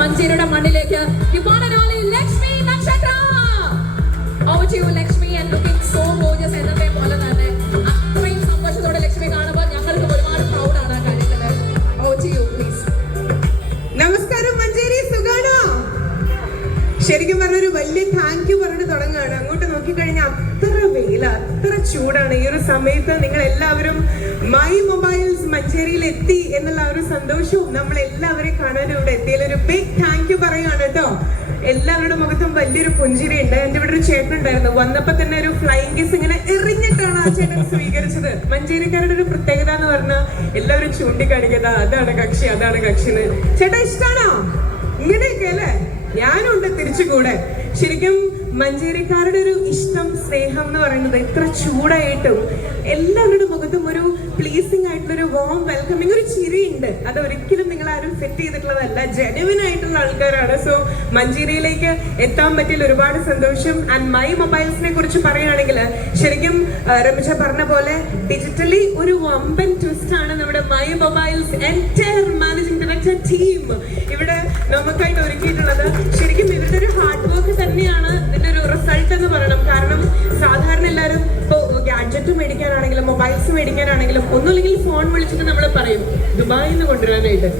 മഞ്ചേരിയുടെ മണ്ണിലേക്ക് ലക്ഷ്മി നക്ഷത്ര. Over to you, Lakshmi, and looking so gorgeous എന്നത്തെ പോലെ തന്നെ അത്രയും സന്തോഷത്തോടെ ലക്ഷ്മി കാണുമ്പോൾ ഞങ്ങൾക്ക് ഒരുപാട് പ്രൗഡ് ആണ് ആ കാര്യത്തില്. Over to you, please. നമസ്കാരം മഞ്ചേരി, സുഖാണോ? ശരിക്കും പറഞ്ഞൊരു വലിയ താങ്ക് യു പറഞ്ഞിട്ട് തുടങ്ങുകയാണ്. അങ്ങോട്ട് നോക്കിക്കഴിഞ്ഞാൽ അത്ര വെയില, അത്ര ചൂടാണ്. ഈ ഒരു സമയത്ത് നിങ്ങൾ എല്ലാവരും മൈ മൊബൈൽസ് മഞ്ചേരിയിൽ എത്തി എന്നുള്ള ഒരു സന്തോഷവും നമ്മൾ എല്ലാവരെയും കാണാൻ ഇവിടെ എത്തിയതിലൊരു ബിഗ് താങ്ക് യു പറയുകയാണ് കേട്ടോ. എല്ലാവരുടെ മുഖത്തും വലിയൊരു പുഞ്ചിരി ഉണ്ട്. എന്റെ ഇവിടെ ഒരു ചേട്ടൻ ഉണ്ടായിരുന്നു, വന്നപ്പോ തന്നെ ഒരു ഫ്ലൈങ് കിസ് ഇങ്ങനെ എറിഞ്ഞിട്ടാണ് ആ ചേട്ടൻ സ്വീകരിച്ചത്. മഞ്ചേരിക്കാരുടെ ഒരു പ്രത്യേകത എന്ന് പറഞ്ഞാൽ എല്ലാവരും ചൂണ്ടിക്കാണിക്കുന്നത് അതാണ് കക്ഷി, അതാണ് കക്ഷിന്ന്. ചേട്ടാ ഇഷ്ടാണോ ഇങ്ങനെയൊക്കെ അല്ലേ? ഞാനുണ്ട് തിരിച്ചുകൂടെ. ശരിക്കും മഞ്ചേരിക്കാരുടെ ഒരു ഇഷ്ടം, സ്നേഹം എന്ന് പറയുന്നത് എത്ര ചൂടായിട്ടും എല്ലാവരുടെ മുഖത്തും ഒരു പ്ലീസിങ് ആയിട്ടുള്ളൊരു വാം വെൽക്കമിങ്, ഒരു ചിരിയുണ്ട്. അത് ഒരിക്കലും നിങ്ങൾ ആരും സെറ്റ് ചെയ്തിട്ടുള്ളതല്ല, ജെന്യുവിൻ ആയിട്ടുള്ള ആൾക്കാരാണ്. സോ മഞ്ചേരിയിലേക്ക് എത്താൻ പറ്റിയ ഒരുപാട് സന്തോഷം. ആൻഡ് മൈ മൊബൈൽസിനെ കുറിച്ച് പറയുകയാണെങ്കിൽ ശരിക്കും രമേശ പറഞ്ഞ പോലെ ഡിജിറ്റലി ഒരു വമ്പൻ ട്വിസ്റ്റ് ആണ് നമ്മുടെ my mobiles entire managing director team ഇവിടെ നമുക്കായിട്ട് ഒരുക്കിയിട്ടുള്ളത്. ശരിക്കും ഇവരുടെ ഒരു ഹാർഡ് വർക്ക് തന്നെയാണ് ഇതിന്റെ ഒരു റിസൾട്ട് എന്ന് പറയണം. കാരണം സാധാരണ എല്ലാവരും ഇപ്പോൾ ഗാഡ്ജറ്റ് മേടിക്കാനാണെങ്കിലും മൊബൈൽസ് മേടിക്കാനാണെങ്കിലും ഒന്നുമില്ലെങ്കിൽ ഫോൺ വിളിച്ചിട്ട് നമ്മൾ പറയും ദുബായിൽ നിന്ന് കൊണ്ടുവരാനായിട്ട്.